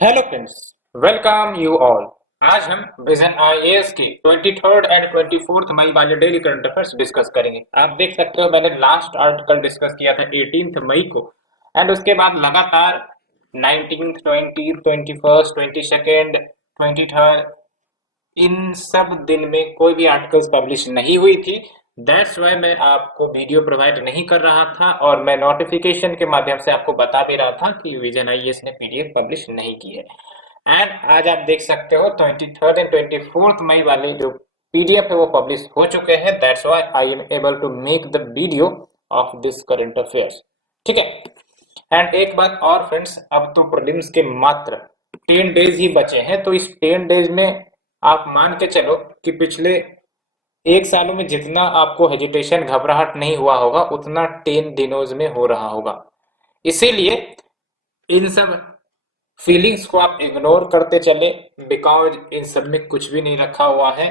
Hello friends, welcome you all. आज हम vision IAS की 23rd एंड 24th मई वाले डेली करंट अफेयर्स डिस्कस करेंगे। आप देख सकते हो मैंने लास्ट आर्टिकल डिस्कस किया था 18th मई को एंड उसके बाद लगातार 19th, 20th, 21st, 22nd, 23rd इन सब दिन में कोई भी आर्टिकल्स पब्लिश नहीं हुई थी। दैट्स वाई मैं आपको वीडियो प्रोवाइड नहीं कर रहा था और मैं नोटिफिकेशन के माध्यम से आपको बता भी रहा था कि विजन आईएएस ने पीडीएफ पब्लिश नहीं की है। एंड आज आप देख सकते हो 23rd एंड 24th मई वाले जो पीडीएफ है वो पब्लिश हो चुके हैं। That's why I am able to make the video of this current affairs. ठीक है। एंड एक बात और फ्रेंड्स, अब तो प्रीलिम्स के मात्र 10 डेज ही बचे हैं, तो इस 10 डेज में आप मान के चलो कि पिछले एक सालों में जितना आपको हेजिटेशन घबराहट नहीं हुआ होगा उतना 10 दिनों में हो रहा होगा। इसीलिए इन सब फीलिंग्स को आप इग्नोर करते चले, बिकॉज इन सब में कुछ भी नहीं रखा हुआ है।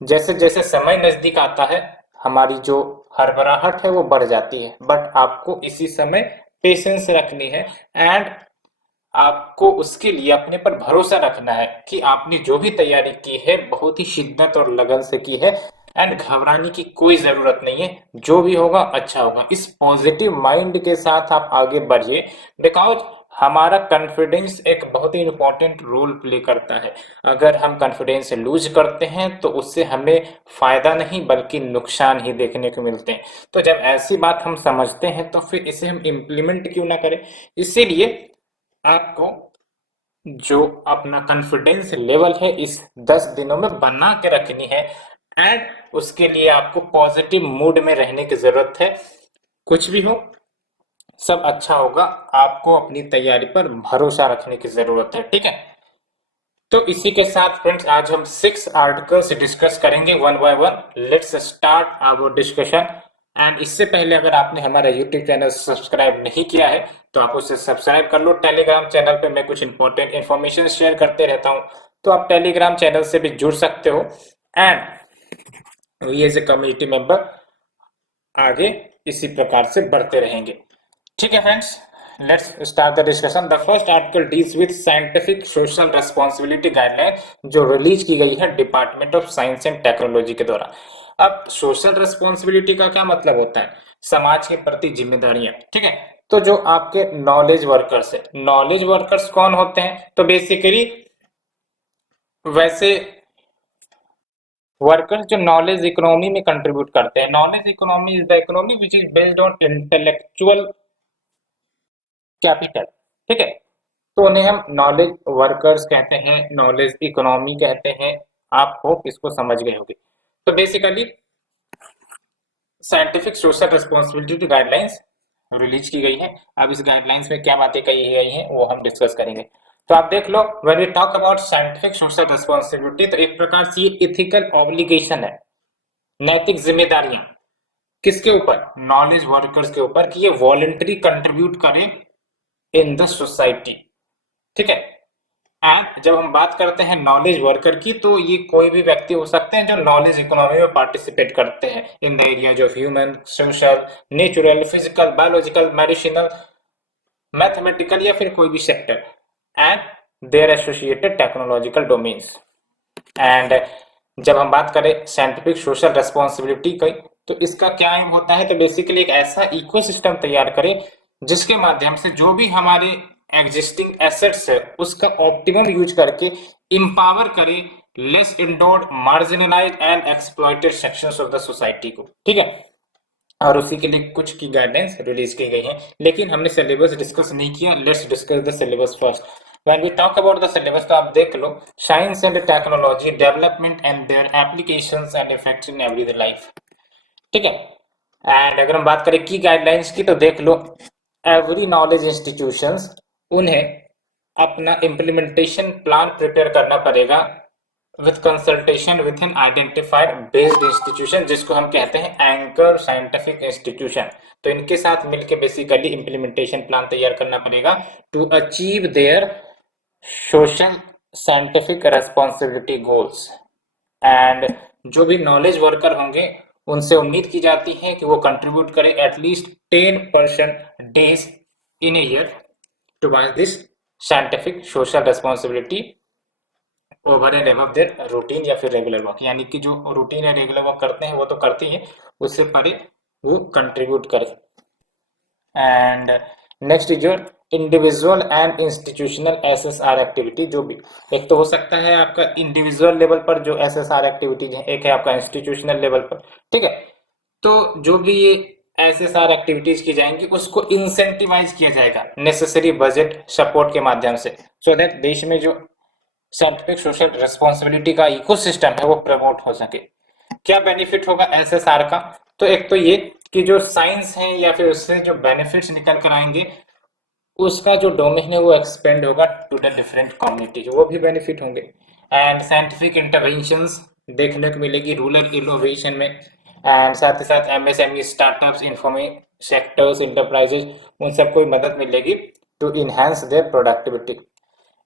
जैसे जैसे समय नजदीक आता है हमारी जो हड़बड़ाहट है वो बढ़ जाती है, बट आपको इसी समय पेशेंस रखनी है एंड आपको उसके लिए अपने पर भरोसा रखना है कि आपने जो भी तैयारी की है बहुत ही शिद्दत और लगन से की है एंड घबराने की कोई जरूरत नहीं है। जो भी होगा अच्छा होगा। इस पॉजिटिव माइंड के साथ आप आगे बढ़िए, बिकॉज हमारा कॉन्फिडेंस एक बहुत ही इंपॉर्टेंट रोल प्ले करता है। अगर हम कॉन्फिडेंस लूज करते हैं तो उससे हमें फायदा नहीं बल्कि नुकसान ही देखने को मिलते हैं। तो जब ऐसी बात हम समझते हैं तो फिर इसे हम इम्प्लीमेंट क्यों ना करें। इसीलिए आपको जो अपना कॉन्फिडेंस लेवल है इस 10 दिनों में बना के रखनी है एंड उसके लिए आपको पॉजिटिव मूड में रहने की जरूरत है। कुछ भी हो सब अच्छा होगा। आपको अपनी तैयारी पर भरोसा रखने की जरूरत है। ठीक है। तो इसी के साथ फ्रेंड्स आज हम 6 आर्टिकल्स डिस्कस करेंगे one by one. Let's start our discussion. And इससे पहले अगर आपने हमारा यूट्यूब चैनल सब्सक्राइब नहीं किया है तो आप उसे सब्सक्राइब कर लो। टेलीग्राम चैनल पे मैं कुछ इंपॉर्टेंट इन्फॉर्मेशन शेयर करते रहता हूँ, तो आप टेलीग्राम चैनल से भी जुड़ सकते हो and we as a community member आगे इसी प्रकार से बढ़ते रहेंगे। ठीक है friends, let's start the discussion. The first article deals with scientific social responsibility guideline जो रिलीज की गई है department of science and technology के द्वारा। अब सोशल रेस्पॉन्सिबिलिटी का क्या मतलब होता है? समाज के प्रति जिम्मेदारियां। ठीक है। तो जो आपके नॉलेज वर्कर्स है, नॉलेज वर्कर्स कौन होते हैं? तो बेसिकली वैसे वर्कर्स जो नॉलेज इकोनॉमी में कंट्रीब्यूट करते हैं। Knowledge economy is the economy which is based on intellectual capital. ठीक है। तो उन्हें हम नॉलेज वर्कर्स कहते हैं, नॉलेज इकोनॉमी कहते हैं। आप होप इसको समझ गए होंगे। तो basically scientific social responsibility guidelines release की गई है। अब इस गाइडलाइंस में क्या बातें कही गई हैं वो हम डिस्कस करेंगे। तो आप देख लो, when we talk about scientific social responsibility तो एक प्रकार से ये इथिकल ऑब्लिगेशन है, नैतिक जिम्मेदारियां। किसके ऊपर? नॉलेज वर्कर्स के ऊपर कि ये वॉलंटरी कंट्रीब्यूट करें इन द सोसाइटी। ठीक है। एंड जब हम बात करते हैं नॉलेज वर्कर की तो ये कोई भी व्यक्ति हो सकते हैं जो नॉलेज इकोनॉमी में पार्टिसिपेट करते हैं in the areas of human, social, natural, physical, biological, medicinal, mathematical या फिर कोई भी sector and there associated technological domains. And जब हम बात करें साइंटिफिक सोशल रेस्पॉन्सिबिलिटी की तो इसका क्या एम होता है? तो बेसिकली एक ऐसा इकोसिस्टम तैयार करें जिसके माध्यम से जो भी हमारे एग्जिस्टिंग एसेट्स है उसका ऑप्टिमम यूज करके इंपावर करे less endowed, marginalise and exploited sections of the society को। ठीक है। और उसी के लिए कुछ की गाइडलाइंस रिलीज की गई है, लेकिन हमने सिलेबस डिस्कस नहीं किया। Let's discuss the syllabus first. When we talk about the syllabus तो आप देख लो, science and technology development and their applications and effects in everyday life. ठीक है। एंड अगर हम बात करें की गाइडलाइंस की तो देख लो, एवरी नॉलेज इंस्टीट्यूशंस उन्हें अपना इम्प्लीमेंटेशन प्लान प्रिपेयर करना पड़ेगा with consultation with an identified based institution जिसको हम कहते हैं एंकर साइंटिफिक इंस्टीट्यूशन। तो इनके साथ मिलकर बेसिकली इम्प्लीमेंटेशन प्लान तैयार करना पड़ेगा to achieve their social scientific responsibility goals. And जो भी नॉलेज वर्कर होंगे उनसे उम्मीद की जाती है कि वो कंट्रीब्यूट करें at least 10% days in a year towards this scientific social responsibility over and above their routine या फिर रेगुलर वर्क, यानी कि जो रूटीन या रेगुलर वर्क करते हैं वो तो करते ही हैं, उससे परे वो कंट्रीब्यूट कर। And next is your individual and institutional SSR activity. जो भी एक तो हो सकता है आपका इंडिविजुअल लेवल पर जो एसएसआर एक्टिविटीज है, एक है आपका इंस्टीट्यूशनल लेवल पर, ठीक है। तो जो भी ये एसएसआर एक्टिविटीज की जाएंगी उसको इंसेंटिवाइज किया जाएगा नेसेसरी बजट सपोर्ट के माध्यम से, सो दैट देश में जो साइंटिफिक सोशल रिस्पॉन्सिबिलिटी का इकोसिस्टम है वो प्रमोट हो सके। क्या बेनिफिट होगा एसएसआर का? तो एक तो ये कि जो साइंस है या फिर उससे जो बेनिफिट्स निकल कर आएंगे उसका जो डोमेन है वो एक्सपेंड होगा टू द डिफरेंट कम्युनिटीज, वो भी बेनिफिट होंगे। एंड साइंटिफिक इंटरवेंशंस देखने को मिलेगी रूरल इनोवेशन में, एंड साथ ही साथ MSME startups information sectors enterprises उन सबको मदद मिलेगी to enhance their productivity.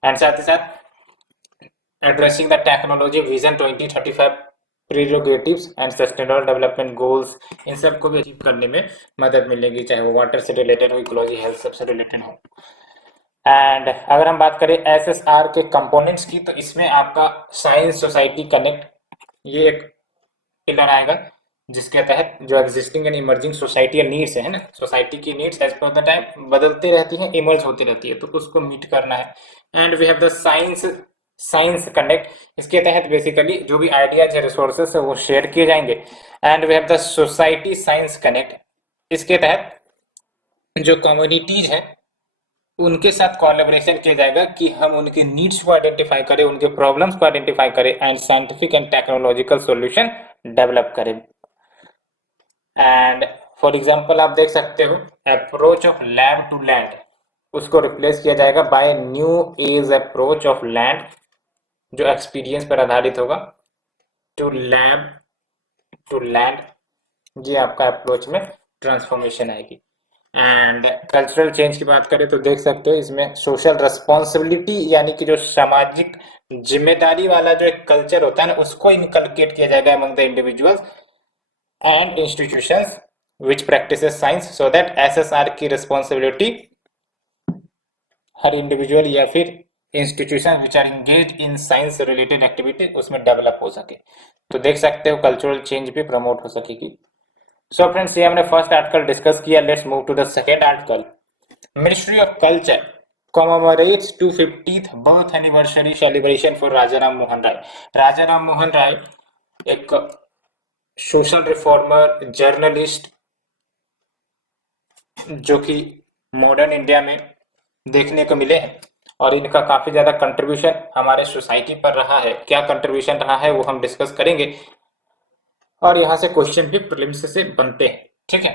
And साथ ही साथ addressing the technology vision 2035 prerogatives and sustainable development goals, इन सब को भी अचीव करने में मदद मिलेगी, चाहे वो वाटर से रिलेटेड हो, इकोलॉजी हेल्थ सबसे रिलेटेड हो। एंड अगर हम बात करें एसएसआर के कंपोनेंट्स की, तो इसमें आपका साइंस सोसाइटी कनेक्ट ये एक पिलर आएगा, जिसके तहत जो existing and emerging society needs है ना, सोसाइटी की needs as per the time बदलती रहती है, इमर्ज होती रहती है, तो उसको मीट करना है। And we have the science connect, इसके तहत बेसिकली जो भी आइडियाज है रिसोर्सेस है वो शेयर किए जाएंगे। And we have the society science connect, इसके तहत जो कम्युनिटीज है उनके साथ कोलैबोरेशन किया जाएगा कि हम उनके नीड्स को आइडेंटिफाई करें, उनके प्रॉब्लम्स को आइडेंटिफाई करें and scientific and technological solution develop करें। एंड फॉर एग्जांपल आप देख सकते हो approach of lab to land, उसको रिप्लेस किया जाएगा by new age approach of land, जो एक्सपीरियंस पर आधारित होगा, टू लैब टू लैंड, ये आपका अप्रोच में ट्रांसफॉर्मेशन आएगी। एंड कल्चरल चेंज की बात करें तो देख सकते हो इसमें सोशल रिस्पॉन्सिबिलिटी यानी कि जो सामाजिक जिम्मेदारी वाला जो एक कल्चर होता है ना उसको इनकलकेट किया जाएगा among the individuals and institutions which practices science, so that SSR की रिस्पॉन्सिबिलिटी हर इंडिविजुअल या फिर institution which are engage in science related activity उसमें डेवलप हो सके। तो देख सकते हो कल्चरल चेंज भी प्रमोट हो सकेगी। सो फ्रेंड्स, ये हमने फर्स्ट आर्टिकल डिस्कस किया। Let's move to the second article. Ministry of culture commemorates 250th birth anniversary celebration for Raja Ram Mohan Rai। राजा राम मोहन राय एक सोशल रिफॉर्मर, जर्नलिस्ट, जो कि मॉडर्न इंडिया में देखने को मिले हैं और इनका काफी ज्यादा कंट्रीब्यूशन हमारे सोसाइटी पर रहा है। क्या कंट्रीब्यूशन रहा है वो हम डिस्कस करेंगे और यहाँ से क्वेश्चन भी प्रीलिम्स से बनते हैं, ठीक है,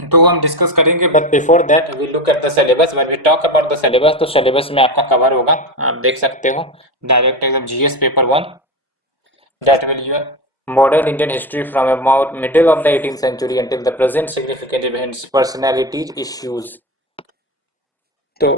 तो हम डिस्कस करेंगे। But before that we look at the syllabus. When we talk about the syllabus, तो सिलेबस में आपका कवर होगा, आप देख सकते हो, direct exam GS paper 1, that will your modern Indian history from about middle of the 18th century until the present, significant events, personalities, issues। तो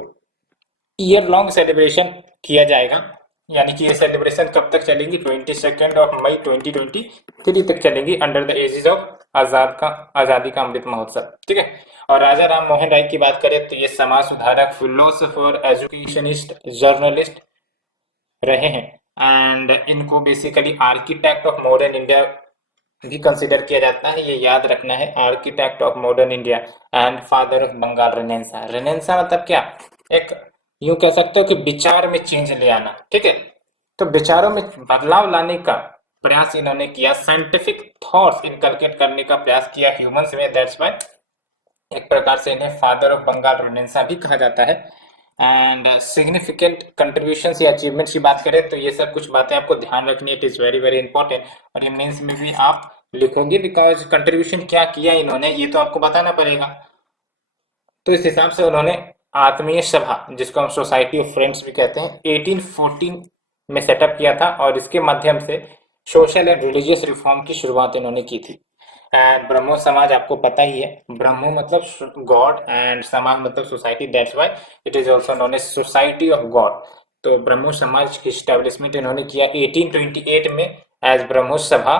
year long celebration किया जाएगा, यानी कि ये सेलिब्रेशन कब तक चलेंगी? 22 मई 2023 तक चलेंगी, अंडर द एजेस ऑफ आजादी का अमृत महोत्सव, ठीक है। और राजा राम मोहन राय की बात करें तो ये समाज सुधारक, फिलोसोफर, एजुकेशनिस्ट, जर्नलिस्ट रहे हैं। एंड इनको basically architect of modern India भी कंसिडर किया जाता है, ये याद रखना है, architect of modern India and father of Bengal renaissance. Renaissance मतलब क्या? एक यूं कह सकते हो कि विचार में चेंज ले आना, ठीक है। तो विचारों में बदलाव लाने का प्रयास इन्होंने किया, साइंटिफिक थॉट्स इनकलकेट करने का प्रयास किया ह्यूमंस में, दैट्स व्हाई एक प्रकार से इन्हें फादर ऑफ बंगाल रेनेसां भी कहा जाता है। एंड सिग्निफिकेंट कंट्रीब्यूशंस या अचीवमेंट्स की बात करें तो ये सब कुछ बातें आपको ध्यान रखनी है, it is very very important, और ये मेंस में भी आप लिखोगे, बिकॉज कंट्रीब्यूशन क्या किया इन्होंने ये तो आपको बताना पड़ेगा। तो इस हिसाब से उन्होंने आत्मीय सभा, जिसको हम सोसाइटी ऑफ फ्रेंड्स भी कहते हैं, 1814 में सेटअप किया था और इसके माध्यम से सोशल एंड रिलीजियस रिफॉर्म की शुरुआत इन्होंने की थी। एंड ब्रह्मो समाज आपको पता ही है, ब्रह्मो मतलब गॉड एंड समाज मतलब society, that's why it is also known as society of God. तो ब्रह्मो समाज की स्टैब्लिशमेंट इन्होंने किया 1828 में एज ब्रह्मो सभा,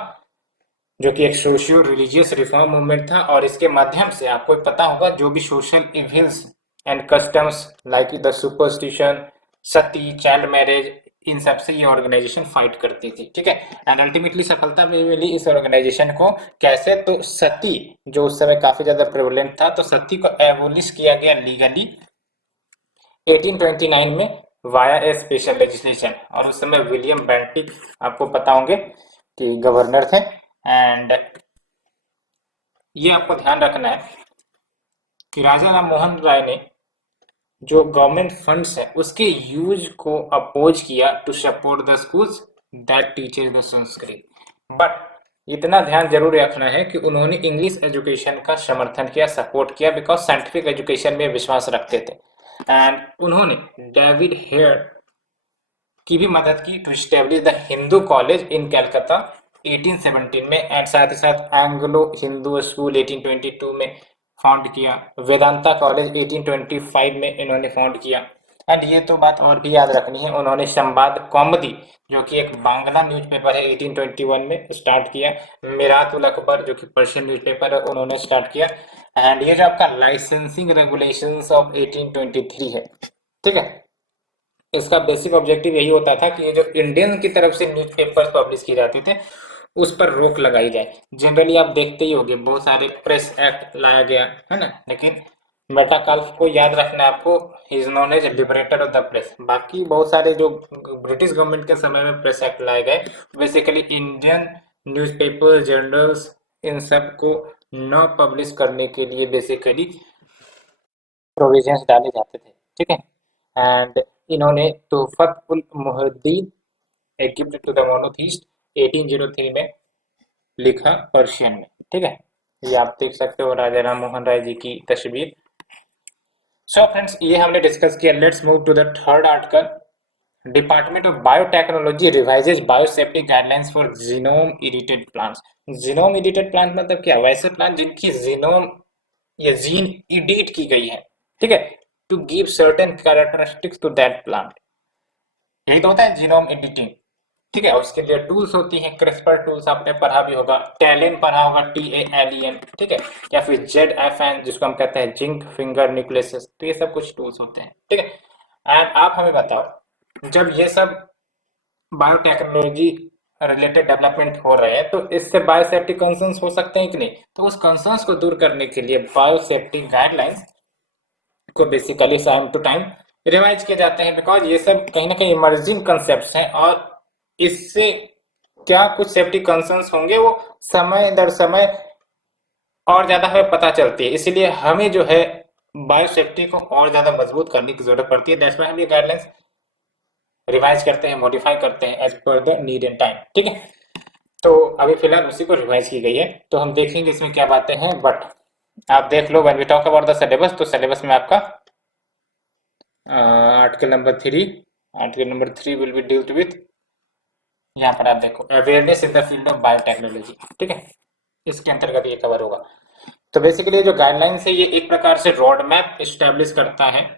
जो कि एक सोशियो रिलीजियस रिफॉर्म मूवमेंट था। और इसके माध्यम से आपको पता होगा जो भी social evils and customs like the superstition, sati, child marriage, इन सब से ये ऑर्गेनाइजेशन फाइट करती थी, ठीक है। एंड अल्टीमेटली सफलता भी मिली इस ऑर्गेनाइजेशन को। कैसे? तो सती जो उस समय काफी ज्यादा प्रेवलेंट था, तो सती को एबोलिश किया गया लीगली 1829 में वाया ए स्पेशल लेजिस्लेशन। और उस समय विलियम बेंटिक, आपको पता होंगे कि गवर्नर थे। एंड ये आपको ध्यान रखना है कि राजा राम मोहन राय ने जो गवर्नमेंट फंड्स है उसके यूज को अपोज किया to support the schools that teaches the Sanskrit. But इतना ध्यान जरूर रखना है कि उन्होंने इंग्लिश एजुकेशन का समर्थन किया, सपोर्ट किया, बिकॉज साइंटिफिक एजुकेशन में विश्वास रखते थे। एंड उन्होंने डेविड हेयर की भी मदद की to establish the Hindu college in Calcutta 1817 में। एंड साथ ही साथ एंग्लो हिंदू स्कूल 1822 में फाउंड किया। वेदांता कॉलेज 1825 में इन्होंने फाउंड किया। एंड ये तो बात और भी याद रखनी है, उन्होंने संवाद कौमुदी जो कि एक बांग्ला न्यूज़पेपर है 1821 में स्टार्ट किया। मिरातुल अकबर जो कि पर्शियन न्यूज़पेपर है उन्होंने स्टार्ट किया। एंड ये जो आपका लाइसेंसिंग रेगुलेशंस ऑफ 1823 है, ठीक है, इसका बेसिक ऑब्जेक्टिव यही होता था कि ये जो इंडियन की तरफ से न्यूज़पेपर पब्लिश किए जाते थे उस पर रोक लगाई जाए। जनरली आप देखते ही होंगे बहुत सारे प्रेस एक्ट लाया गया है ना, लेकिन मेटाकाल्फ को याद रखना है आपको, he is known as liberator of the press. बाकी बहुत सारे जो ब्रिटिश गवर्नमेंट के समय में प्रेस एक्ट लाए गए, बेसिकली इंडियन न्यूज़पेपर जर्नल्स इन सब को न पब्लिश करने के लिए बेसिकली प्रोविजंस डाले जाते थे, ठीक है। एंड इन्होंने Tuhfat ul Muwahhidin a gift to the monotheist 1803 में लिखा पर्शियन में, ठीक है। ये आप देख सकते हो राजा राम मोहन राय जी की तस्वीर। सो फ्रेंड्स ये हमने डिस्कस किया। Let's move to the third article. Department of biotechnology revises biosafety guidelines for genome edited plants. Genome edited plant मतलब क्या? वैसे प्लांट जिनकी जीनोम या जीन एडिट की गई है, ठीक है, to give certain characteristics to that plant. यही तो होता है जीनोम एडिटिंग, ठीक है। और उसके लिए टूल्स होती हैं, क्रिस्पर टूल्स आपने पढ़ा भी होगा, टैलिन पढ़ा होगा, TALEN, ठीक है, या फिर ZFN जिसको हम कहते हैं जिंक फिंगर न्यूक्लियस। तो ये सब कुछ टूल्स होते हैं, ठीक है। एंड आप हमें बताओ, जब ये सब बायोटेक्नोलॉजी रिलेटेड डेवलपमेंट हो रहे हैं तो इससे बायोसेफ्टी कंसर्न्स हो सकते हैं कि नहीं? तो उस कंसर्न्स को दूर करने के लिए बायोसेफ्टी गाइडलाइंस को basically time to time revise किए जाते हैं, बिकॉज ये सब कहीं ना कहीं इमर्जिंग कंसेप्ट हैं और इससे क्या कुछ सेफ्टी कंसर्न्स होंगे वो समय दर समय और ज्यादा हमें पता चलती है। इसलिए हमें जो है बायोसेफ्टी को और ज्यादा मजबूत करने की जरूरत पड़ती है। दैट्स व्हाई हम ये गाइडलाइंस रिवाइज करते हैं, मॉडिफाई करते हैं as per the need and time, ठीक है। तो अभी फिलहाल उसी को रिवाइज की गई है, तो हम देखेंगे इसमें क्या बातें हैं। बट आप देख लो, when we talk about the syllabus, तो सिलेबस में आपका article number 3, article number 3 will be dealt with, यहाँ पर आप देखो, awareness in the field of biotechnology, ठीक है, इसके अंतर्गत ये कवर होगा। तो बेसिकली जो गाइडलाइंस है ये एक प्रकार से रोड मैप इस्टेब्लिश करता है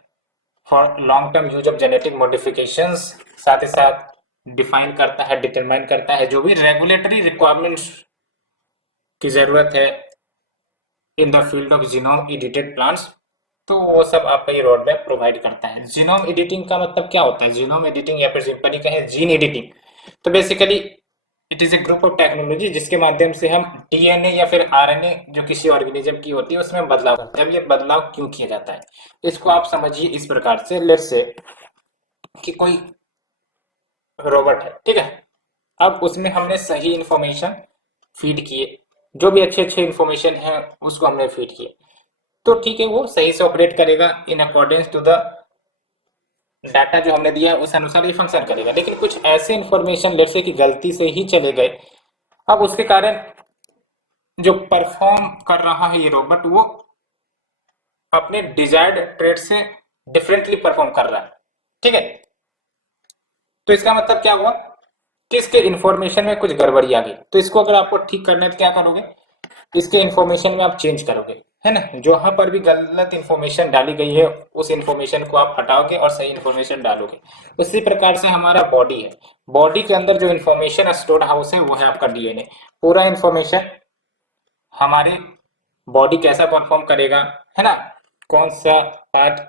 for long term use of genetic modifications, साथ ही साथ डिफाइन करता है, डिटरमाइन करता है जो भी रेगुलेटरी रिक्वायरमेंट्स की जरूरत है इन the field of genome edited plants, तो वो सब आपका ये रोड मैप प्रोवाइड करता है। जीनोम एडिटिंग का मतलब क्या होता है? जीनोम एडिटिंग या फिर सिंपली कहें जीन एडिटिंग, तो basically it is a group of technology जिसके माध्यम से हम DNA या फिर RNA जो किसी ऑर्गेनिज्म की होती है उसमें बदलाव करते हैं। अब ये बदलाव क्यों किया जाता है इसको आप समझिए इस प्रकार से। लेट्स से कि कोई रोबोट है, ठीक है, अब उसमें हमने सही इंफॉर्मेशन फीड किए, जो भी अच्छे अच्छे इंफॉर्मेशन है उसको हमने फीड किए, तो ठीक है वो सही से ऑपरेट करेगा in according to the data जो हमने दिया है उस अनुसार ये फंक्शन करेगा। लेकिन कुछ ऐसे इंफॉर्मेशन लेट्स से कि गलती से ही चले गए, अब उसके कारण जो परफॉर्म कर रहा है ये रोबोट वो अपने डिजायर्ड ट्रेड से डिफरेंटली परफॉर्म कर रहा है, ठीक है। तो इसका मतलब क्या हुआ कि इसके इंफॉर्मेशन में कुछ गड़बड़ी आ गई, तो इसको अगर आपको ठीक करना है तो क्या करोगे? इसके इंफॉर्मेशन में आप चेंज करोगे, है ना। जहां पर भी गलत इंफॉर्मेशन डाली गई है उस इंफॉर्मेशन को आप हटाओगे और सही इंफॉर्मेशन डालोगे। उसी प्रकार से हमारा बॉडी है, बॉडी के अंदर जो इंफॉर्मेशन स्टोर हाउस है वो है आपका DNA। पूरा इंफॉर्मेशन हमारे बॉडी कैसा परफॉर्म करेगा, है ना, कौन सा पार्ट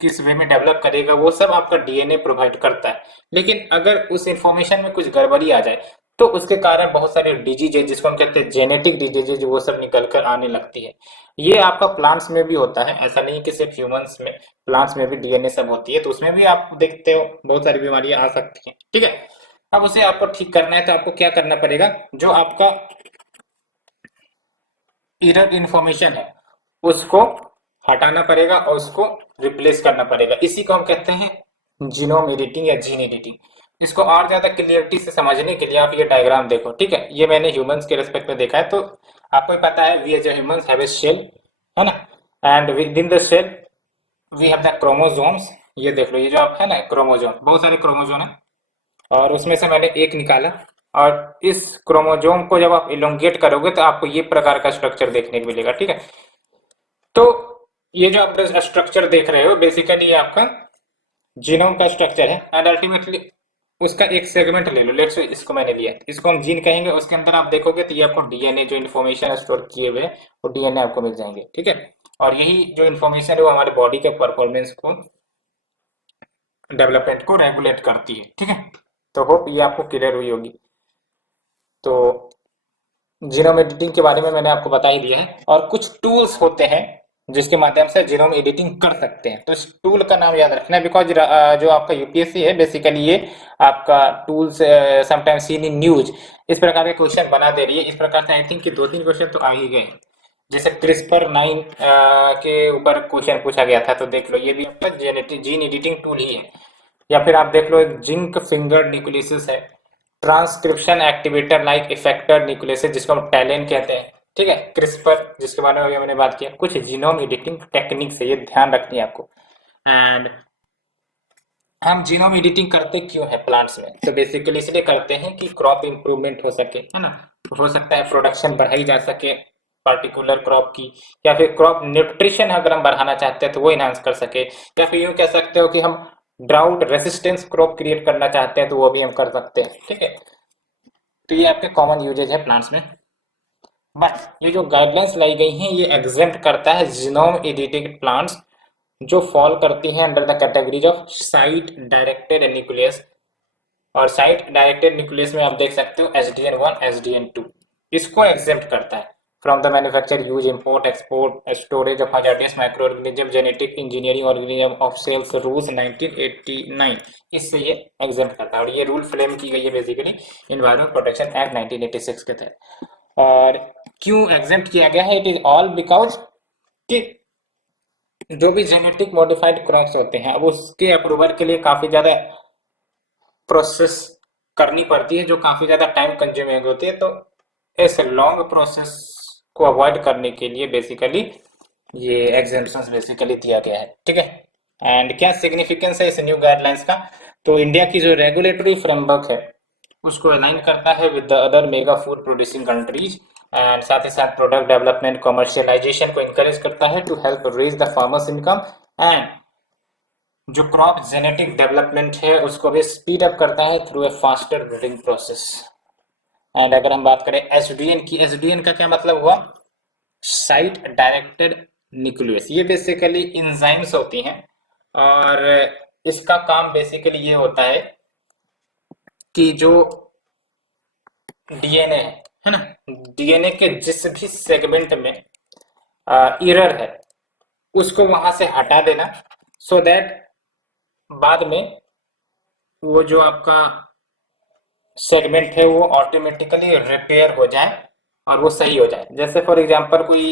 किस वे में डेवलप करेगा, वो सब आपका डीएनए प्रोवाइड करता है। लेकिन अगर उस इंफॉर्मेशन में कुछ गड़बड़ी आ जाए तो उसके कारण बहुत सारे डिजीज जिसको हम कहते हैं जेनेटिक डिजीजेज, वो सब निकल कर आने लगती है। ये आपका प्लांट्स में भी होता है, ऐसा नहीं कि सिर्फ ह्यूमंस में, प्लांट्स में भी डीएनए सब होती है, तो उसमें भी आप देखते हो बहुत सारी बीमारियां आ सकती हैं। ठीक है, अब उसे आपको ठीक करना है तो आपको क्या करना पड़ेगा, जो आपका एरर इंफॉर्मेशन है उसको हटाना पड़ेगा और उसको रिप्लेस करना पड़ेगा। इसी को हम कहते हैं जीनोम एडिटिंग या जीन एडिटिंग। इसको और ज्यादा क्लियरिटी से समझने के लिए आप ये डायग्राम देखो। ठीक है, ये मैंने ह्यूमंस के रेस्पेक्ट में देखा है, तो आपको भी पता है we as humans have a shell, है ना, and within the shell we have the chromosomes. ये देख लो, ये जो आप है ना क्रोमोजोम, बहुत सारे क्रोमोजोम है और उसमें से मैंने एक निकाला, और इस क्रोमोजोम को जब आप इलोंगेट करोगे तो आपको ये प्रकार का स्ट्रक्चर देखने को मिलेगा। ठीक है, तो ये जो आप स्ट्रक्चर देख रहे हो बेसिकली ये आपका जीनोम का स्ट्रक्चर है, एंड अल्टीमेटली उसका एक सेगमेंट ले लो, लेट्स से इसको मैंने लिया, इसको हम जीन कहेंगे। उसके अंदर आप देखोगे तो ये आपको डीएनए जो इन्फॉर्मेशन स्टोर किए हुए हैं वो डीएनए आपको मिल जाएंगे। ठीक है, और यही जो इन्फॉर्मेशन है वो हमारे बॉडी के परफॉर्मेंस को, डेवलपमेंट को रेगुलेट करती है। ठीक है, तो होप ये आपको क्लियर हुई होगी। तो जीनोम एडिटिंग के बारे में मैंने आपको बता ही दिया है, और कुछ टूल्स होते हैं जिसके माध्यम से जीनोम एडिटिंग कर सकते हैं, तो इस टूल का नाम याद रखना, बिकॉज जो आपका यूपीएससी है बेसिकली ये आपका tools sometimes seen in news इस प्रकार के क्वेश्चन बना दे रही है। इस प्रकार से आई थिंक कि 2-3 क्वेश्चन तो आ ही गए, जैसे क्रिस्पर 9 के ऊपर क्वेश्चन पूछा गया था, तो देख लो ये भी आपका जेनेटिक जीन एडिटिंग टूल ही है। या फिर आप देख लो जिंक फिंगर न्यूक्लियस है, transcription activator like effector nucleus जिसको हम टैलेन कहते हैं। ठीक है, क्रिस्पर जिसके बारे में अभी मैंने बात किया, कुछ जीनोम एडिटिंग टेक्निक से ये ध्यान रखनी है आपको। एंड हम जीनोम एडिटिंग करते क्यों है प्लांट्स में, तो बेसिकली इसलिए करते हैं कि क्रॉप इंप्रूवमेंट हो सके, है ना, हो सकता है प्रोडक्शन बढ़ाई जा सके पर्टिकुलर क्रॉप की, या फिर क्रॉप न्यूट्रिशन अगर हम बढ़ाना चाहते हैं तो वो इनहांस कर सके, या फिर यूं कह सकते हो कि हम ड्राउट रेसिस्टेंस क्रॉप क्रिएट करना चाहते हैं तो वो भी हम कर सकते हैं। ठीक है, तो ये आपके कॉमन यूजेज है प्लांट्स में। बट ये जो गाइडलाइंस लाई गई हैं ये एग्जेम्प्ट करता है जीनोम एडिटेड प्लांट्स जो फॉल करती हैं under the categories of site directed nucleus. और साइट डायरेक्टेड न्यूक्लियस में आप देख सकते हो SDN1 SDN2 इसको एग्जेम्प्ट करता है from the manufacture use import export storage of hazardous microorganism genetic engineering organism of cells rules 1989, इससे ये एग्जेम्प्ट करता है। और ये रूल फ्रेम की गई है बेसिकली एनवायरमेंट प्रोटेक्शन एक्ट 1986 के तहत। और क्यों एग्जेम्प्ट किया गया है, इट इज ऑल बिकॉज कि जो भी जेनेटिक मॉडिफाइड क्रॉप्स होते हैं अब उसके अप्रूवल के लिए काफी ज्यादा प्रोसेस करनी पड़ती है जो काफी ज्यादा टाइम कंज्यूमिंग होती है, तो इस लॉन्ग प्रोसेस को अवॉइड करने के लिए बेसिकली ये एग्जेम्पशंस बेसिकली दिया गया है। ठीक है, एंड क्या सिग्निफिकेंस है इस न्यू गाइडलाइंस का, तो इंडिया की जो रेगुलेटरी फ्रेमवर्क है उसको अलाइन करता है with the other mega food producing countries, and साथ ही साथ प्रोडक्ट डेवलपमेंट कमर्शियलाइजेशन को इंकरेज करता है to help raise the farmers income, and जो क्रॉप जेनेटिक डेवलपमेंट है उसको भी स्पीड अप करता है through a faster breeding process. And अगर हम बात करें एसडीएन की, एसडीएन का क्या मतलब हुआ, साइट डायरेक्टेड न्यूक्लियस। ये बेसिकली इंजाइम्स होती हैं और इसका काम बेसिकली ये होता है कि जो डीएनए है ना, डीएनए के जिस भी सेगमेंट में एरर है उसको वहां से हटा देना, सो दैट बाद में वो जो आपका सेगमेंट है वो ऑटोमेटिकली रिपेयर हो जाए और वो सही हो जाए। जैसे फॉर एग्जांपल कोई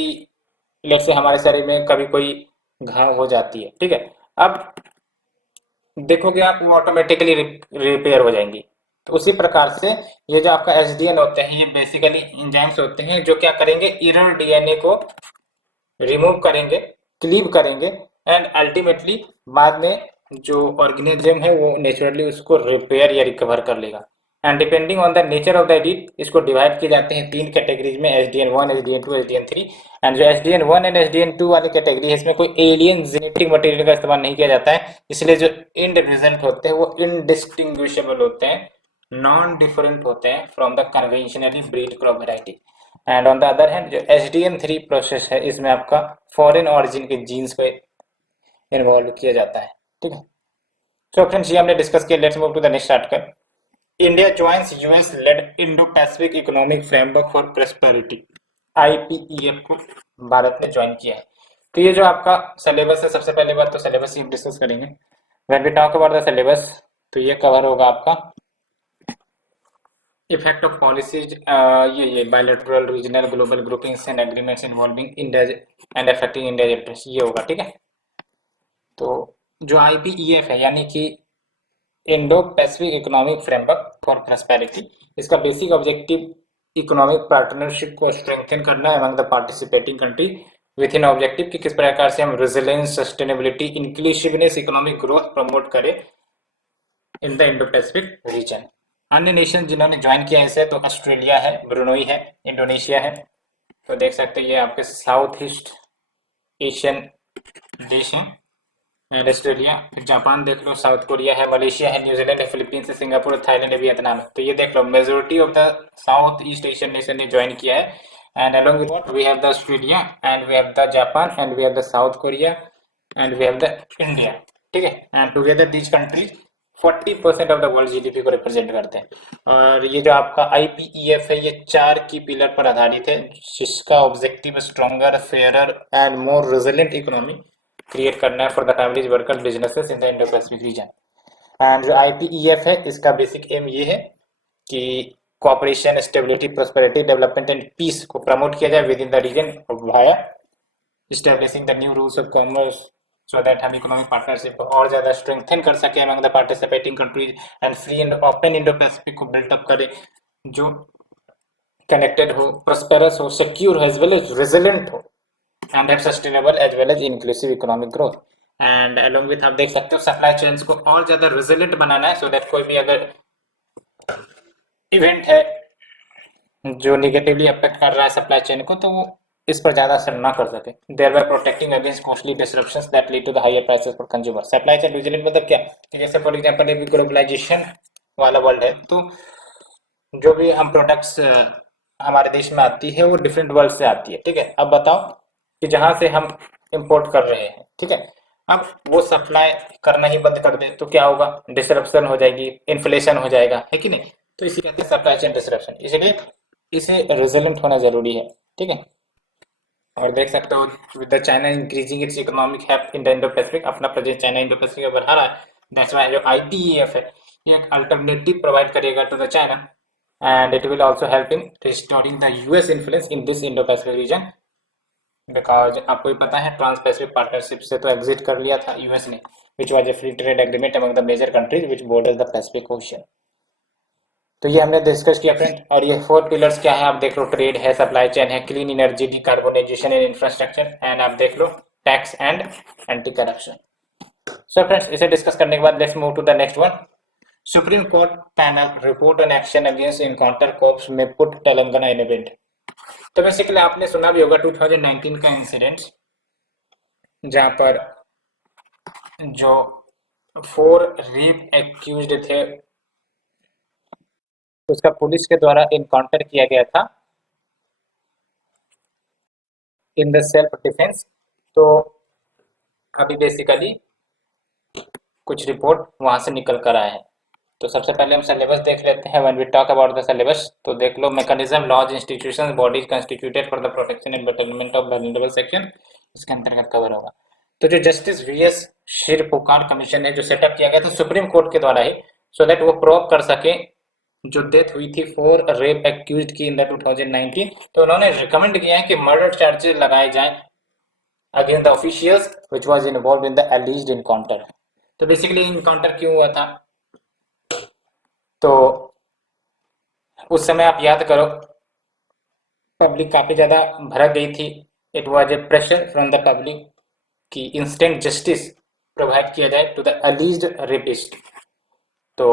लेट से हमारे शरीर में कभी कोई घाव हो जाती है, ठीक है, अब देखोगे आप वो ऑटोमेटिकली रिपेयर हो जाएंगी। तो उसी प्रकार से ये जो आपका एसडीएन होते हैं ये बेसिकली एंजाइम्स होते हैं जो क्या करेंगे, एरर डीएनए को रिमूव करेंगे, क्लीव करेंगे, एंड अल्टीमेटली बाद में जो ऑर्गेनिज्म है वो नेचुरली उसको रिपेयर या रिकवर कर लेगा। And depending on the nature of the edit इसको डिवाइड किए जाते हैं 3 कैटेगरीज में, SDN1 SDN2 SDN3। एंड जो SDN1 एंड SDN2 वाली कैटेगरी है इसमें कोई एलियन जेनेटिक मटेरियल का इस्तेमाल नहीं किया जाता है, इसलिए जो इंड रिजल्ट होते हैं वो इनडिस्टिंग्विशेबल होते हैं, नॉन डिफरेंट होते हैं from the conventionally breed crop variety. And on the other hand जो SDN3 प्रोसेस है इसमें आपका फॉरेन ऑरिजिन के जीन्स को इन्वॉल्व किया जाता है। ठीक है, सो फ्रेंड्स ये हमने डिस्कस किया। Let's move to the next article. India joins US led Indo Pacific economic framework for prosperity, IPEF को भारत ने ज्वाइन किया है। तो ये जो आपका सिलेबस है, सबसे पहले बात तो सिलेबस ही डिस्कस करेंगे। When we talk about the syllabus, तो ये कवर होगा आपका इफेक्ट ऑफ पॉलिसीज, ये bilateral regional global groupings and agreements involving India and affecting India interest, ये होगा। ठीक है, तो जो आईपीईएफ है यानी कि Indo Pacific economic framework for prosperity, इसका बेसिक ऑब्जेक्टिव इकोनॉमिक पार्टनरशिप को स्ट्रेंथन करना है among the participating country with in objective कि किस प्रकार से हम resilience, sustainability, inclusiveness, economic growth promote करें in the Indo Pacific region. अन्य नेशन जिन्होंने ज्वाइन किया इसे तो ऑस्ट्रेलिया है, ब्रुनोई है, इंडोनेशिया है। तो देख सकते हैं ये आपके साउथ ईस्ट एशियन देश हैं, एंड ऑस्ट्रेलिया, फिर जापान देख लो, साउथ कोरिया है, मलेशिया है, न्यूजीलैंड है, फिलीपींस है, सिंगापुर, थाईलैंड है, वियतनाम है। तो ये देख लो majority of the South East Asian nation ने ज्वाइन किया है। And along with what we have the Australia and we have the Japan and we have the South Korea and we have the India. ठीक है, and together these countries 40% of the world GDP को represent करते हैं। और ये जो आपका IPEF है ये 4 की पिलर पर आधारित है, जिसका objective stronger, fairer and more resilient economy create करना है for the families, worker, businesses in the Indo Pacific region. And जो आईपीईएफ है इसका बेसिक एम ये है कि cooperation, stability, prosperity, development and peace को प्रमोट किया जाए within the region via establishing the new rules of commerce, so that हम इकोनॉमिक पार्टनरशिप को और ज्यादा स्ट्रेंथन कर सके among the participating countries and free and open Indo Pacific को बिल्टअप करें जो कनेक्टेड हो, प्रॉस्पेरस हो, सिक्योर हो, एज वेल एज रेजिलिएंट हो and have sustainable as well as inclusive economic growth। and along with आप देख सकते हो सप्लाई चेन्स को और ज्यादा रेजिलिएंट बनाना है, सो दैट कोई भी अगर इवेंट है जो निगेटिवली अफेक्ट कर रहा है सप्लाई चेन को तो वो इस पर ज्यादा असर ना कर सके, thereby protecting against costly disruptions that lead to the higher prices for consumer। Supply chain resilient मतलब क्या कि जैसे फॉर एग्जांपल अभी ग्लोबलाइजेशन वाला वर्ल्ड है, तो जो भी हम प्रोडक्ट्स हमारे देश में आती है वो डिफरेंट वर्ल्ड से आती है। ठीक है, अब बताओ कि जहां से हम इंपोर्ट कर रहे हैं, ठीक है, अब वो सप्लाई करना ही बंद कर दे तो क्या होगा, डिसरप्शन हो जाएगी, इन्फ्लेशन हो जाएगा, है कि नहीं। तो इसी कहते हैं सप्लाई चेन डिसरप्शन, इसलिए इसे रेजिलिएंट होना जरूरी है। ठीक है, और देख सकते हो with the China increasing its economic help in the Indo Pacific, अपना प्रेजेंस चाइना इंडो पैसिफिक में बढ़ा रहा है। दैट्स व्हाई जो आईपीईएफ है ये एक अल्टरनेटिव प्रोवाइड करेगा to the China and it will also help in restoring the US influence in this Indo-Pacific region because आपको ही पता है ट्रांस पैसिफिक पार्टनरशिप से तो एग्जिट कर लिया था यूएस ने, which was a free trade agreement among the major countries which borders the Pacific Ocean। तो ये हमने डिस्कस किया फ्रेंड। और ये 4 पिलर्स क्या है आप देख लो, ट्रेड है, सप्लाई चेन है, clean energy, decarbonisation and infrastructure, and आप देख लो tax and anti corruption. So friends इसे डिस्कस करने के बाद let's move to the next one. Supreme Court panel report on action against encounter cops में पुट तेलंगाना इन इवेंट। तो basically आपने सुना भी होगा 2019 का इंसिडेंट जहां पर जो 4 रेप एक्यूज्ड थे उसका पुलिस के द्वारा इनकाउंटर किया गया था इन द सेल्फ डिफेंस। तो अभी बेसिकली कुछ रिपोर्ट वहां से निकल कर आए हैं। तो सबसे पहले हम सिलेबस देख लेते हैं। When we talk about the syllabus तो देख लो mechanism, laws, institutions, bodies constituted for the protection and betterment of vulnerable section, इसके अंतर्गत कवर होगा। तो जो जस्टिस वीएस शिरपुकार कमीशन है जो सेटअप किया गया था सुप्रीम कोर्ट के द्वारा ही, सो दैट वो प्रोव कर सके जो डेथ हुई थी 4 रेप एक्यूज्ड की इन द 2019, तो उन्होंने रिकमेंड किया है कि मर्डर चार्जेस लगाए जाएं against the officials which was involved in the एलिज्ड encounter. तो बेसिकली इनकाउंटर क्यों हुआ था, तो उस समय आप याद करो पब्लिक काफी ज्यादा भड़क गई थी। It was a pressure from the public कि इंस्टेंट जस्टिस प्रोवाइड किया जाए टू द एलिज्ड रेपिस्ट। तो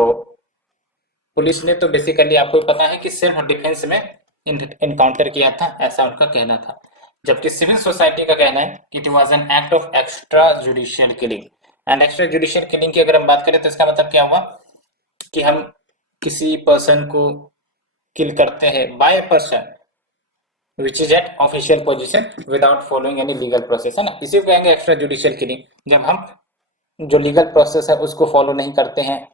पुलिस ने तो बेसिकली आपको पता है कि सेल्फ डिफेंस में इनकाउंटर किया था, ऐसा उनका कहना था। जबकि सिविल सोसाइटी का कहना है कि it was an act of extra judicial killing. And extra judicial killing की अगर हम बात करें तो इसका मतलब क्या हुआ कि हम किसी पर्सन को किल करते हैं by person which is at official position without following any legal process, है ना। इसी को कहेंगे एक्स्ट्रा जुडिशियल किलिंग, जब हम जो लीगल प्रोसेस है उसको फॉलो नहीं करते हैं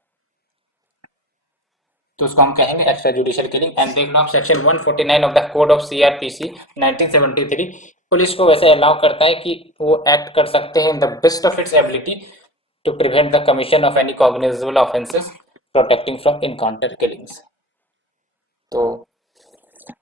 तो उसको हम कहेंगे एक्स्ट्रा जुडिशियल किलिंग। एंड देख लो आप section 149 of the code of CrPC 1973 police को वैसे अलाउ करता है कि वो एक्ट कर सकते हैं in the best of its ability to prevent the commission of any cognizable offences protecting from encounter killings. तो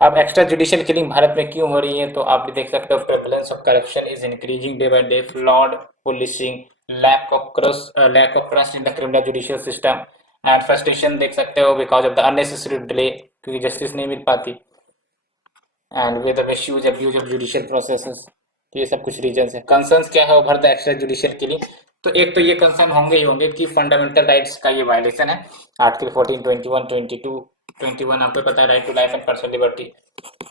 अब एक्स्ट्रा जुडिशियल किलिंग भारत में क्यों हो रही है, तो आप भी देख सकते हो prevalence of corruption is increasing day by day, flawed policing, lack of trust in the criminal judicial system and frustration देख सकते हो because of the unnecessary delay, क्योंकि जस्टिस नहीं मिल पाती, and with the misuse abuse of judicial processes. तो ये सब कुछ रीजंस है। कंसर्न्स क्या है over the extra judicial killing, तो एक तो ये कंसर्न होंगे ही होंगे कि फंडामेंटल राइट्स का ये वायलेशन है। आर्टिकल 14, 21, 22, 21 आपको पता है, right to life and personal liberty,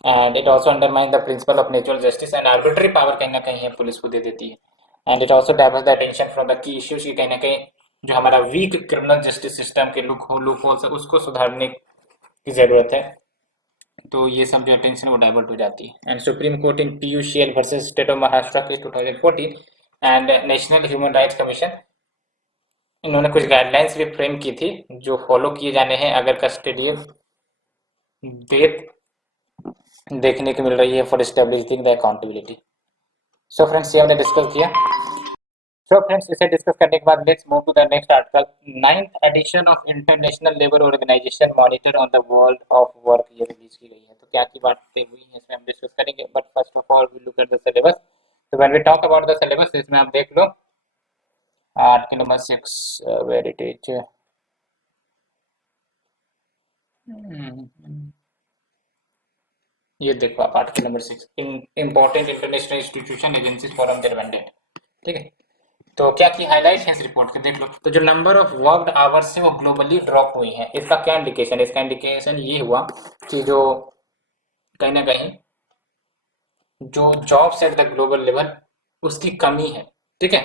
and it also undermine the principle of natural justice and arbitrary power कहीं ना कहीं है पुलिस को दे देती है। And it also diverse the attention from the key issues की कहीं ना कहीं जो हमारा वीक क्रिमिनल जस्टिस सिस्टम के लूप होल्स है उसको सुधारने की जरूरत है। तो ये सब जो अटेंशन वो डाइवर्ट हो जाती है। And supreme court in PUCL versus state of Maharashtra case 2014 and national human rights commission, इन्होंने कुछ गाइडलाइंस भी फ्रेम की थी जो फॉलो किए जाने हैं अगर कस्टडी डेथ देखने को मिल रही है for establishing the accountability. So friends ये हमने डिस्कस किया। सो फ्रेंड्स इसे डिस्कस करने के बाद let's move to the next article, 9th edition of international labour organisation monitor on the world of work, ये रिलीज की गई है। तो क्या की बातें हुई हैं इसमें हम डिस्कस करेंगे, but first of all we look at the syllabus. तो when we talk about the syllabus इसमें आप देख लो article number 6 where it is, ये देखो आप article number 6 important international institution agencies forum their mandate, ठीक है। तो क्या की हाईलाइट है इस रिपोर्ट के, देख लो। तो जो नंबर ऑफ वर्कड आवर्स है वो ग्लोबली ड्रॉप हुई है। इसका क्या इंडिकेशन है, इसका इंडिकेशन ये हुआ कि जो कहीं ना कहीं जो jobs at the global level उसकी कमी है, ठीक है।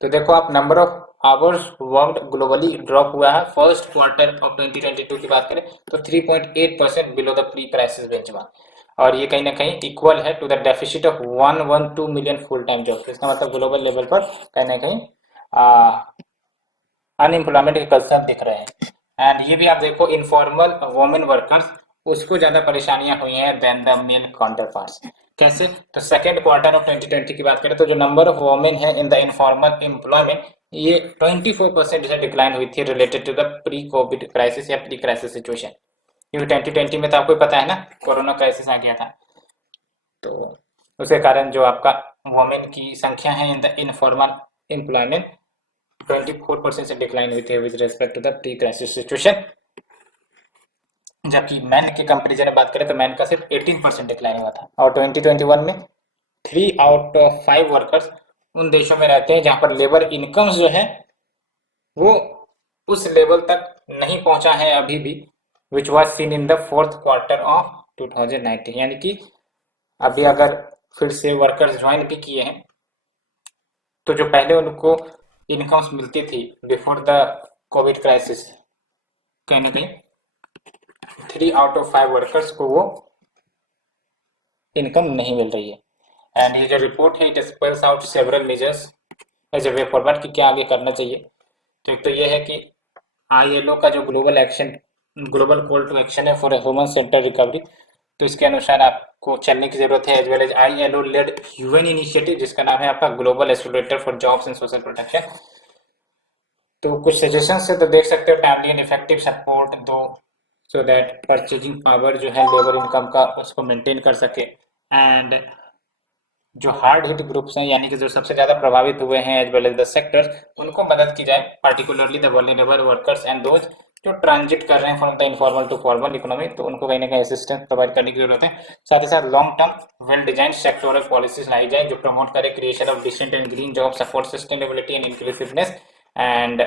तो देखो आप number of hours worked globally drop हुआ है फर्स्ट क्वार्टर ऑफ 2022 की बात करें तो 3.8% below the pre crisis benchmark, और ये कहीं ना कहीं इक्वल है to the deficit of 112 million full time jobs. इसका मतलब ग्लोबल लेवल पर कहीं ना कहीं अनएम्प्लॉयमेंट के कंसर्न दिख रहे हैं। एंड ये भी आप देखो इनफॉर्मल वुमेन वर्कर्स उसको ज्यादा परेशानियां हुई हैं then the male counterparts. कैसे, तो सेकेंड क्वार्टर ऑफ 2020 की बात करें तो जो नंबर ऑफ वुमेन है इन द इनफॉर्मल एम्प्लॉयमेंट ये 24% जो डिक्लाइन हुई थी related to the pre covid crisis या प्री क्राइसिस सिचुएशन, क्योंकि 2020 में तो आपको पता है ना कोरोना क्राइसिस आ गया था, तो उसके कारण जो आपका वुमेन की संख्या है इन द इनफॉर्मल एम्प्लॉयमेंट 24% से डिक्लाइन हुई थी with respect to the pre crisis situation, जबकि मैन के कंपेरिजन में बात करें तो मैन का सिर्फ 18% डिक्लाइन हुआ था। और 2021 में 3 आउट ऑफ 5 वर्कर्स उन देशों में रहते हैं जहां पर लेबर इनकम्स जो है वो उस लेवल तक नहीं पहुंचा है अभी भी which was seen in the fourth quarter of 2019, यानी कि अभी अगर फिर से वर्कर्स ज्वाइन भी किए हैं तो जो पहले उनको इनकम्स मिलती थी बिफोर द कोविड क्राइसिस, कहीं ना कहीं 3 आउट ऑफ 5 वर्कर्स को वो इनकम नहीं मिल रही है। एंड ये जो रिपोर्ट है it spells out several measures as a way forward कि क्या आगे करना चाहिए। तो एक तो ये है कि आईएलओ का जो ग्लोबल कॉल टू एक्शन है फॉर ह्यूमन सेंटर रिकवरी, तो इसके अनुसार आपको चलने की जरूरत है, as well as ILO led UN initiative जिसका नाम है आपका global accelerator for jobs and social protection. तो कुछ सजेशन है तो देख सकते हो, टाइमली एंड इफेक्टिव सपोर्ट दो सो दैट परचेजिंग पावर जो है लेबर इनकम का उसको मेंटेन कर सके, एंड जो हार्ड हिट ग्रुप्स हैं यानी कि जो सबसे ज्यादा प्रभावित हुए हैं as well as the sectors उनको मदद की जाए, particularly the vulnerable workers and those जो ट्रांजिट कर रहे हैं from the informal to formal economy, तो उनको कहीं ना कहीं असिस्टेंस प्रोवाइड करने की जरूरत है। साथ ही साथ long term well design sectoral policies लाई जाए जो प्रमोट करे creation of decent and green job, support sustainability and inclusiveness and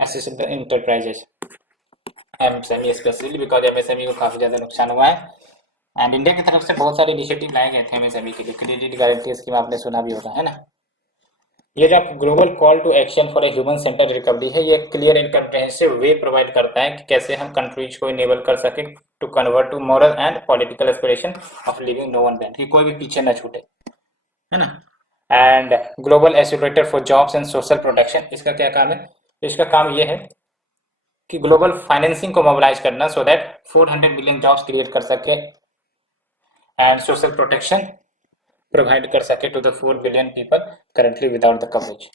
assist the enterprises MSME specially because MSME को काफी ज्यादा नुकसान हुआ है। एंड इंडिया की तरफ से बहुत सारे इनिशिएटिव लाए गए थे एमएसएमई के लिए, क्रेडिट गारंटी स्कीम आपने सुना भी होगा, है ना। ये जो global call to action for a human centre recovery है, ये clear and comprehensive way provide करता है कि कैसे हम कंट्रीज को इनेबल कर सके to convert to moral and political aspiration of living no one bend, कि कोई भी पीछे न छूटे, है ना। And global accelerator for jobs and social protection, इसका क्या काम है? इसका काम ये है कि ग्लोबल फाइनेंसिंग को मोबिलाइज करना so that 400 million jobs create कर सके एंड सोशल प्रोटेक्शन प्रोवाइड कर सके to the 4 billion people currently without the coverage.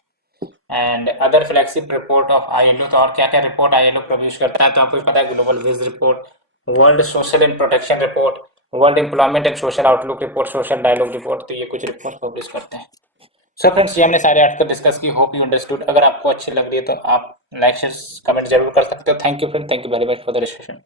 And other flagship report of ILO, तो और क्या क्या रिपोर्ट आईएलओ प्रोड्यूस करता है, तो आपको पता है global wage report, world social and protection report, world employment and social outlook report, social dialogue report, तो ये कुछ रिपोर्ट पब्लिश करते हैं। सो फ्रेंड्स, ये हमने सारे आर्टिकल डिस्कस की, होप यू अंडरस्टूड। अगर आपको अच्छी लग रही है तो आप लाइक शेयर कमेंट जरूर कर सकते हो। Thank you friend, thank you very much for the discussion.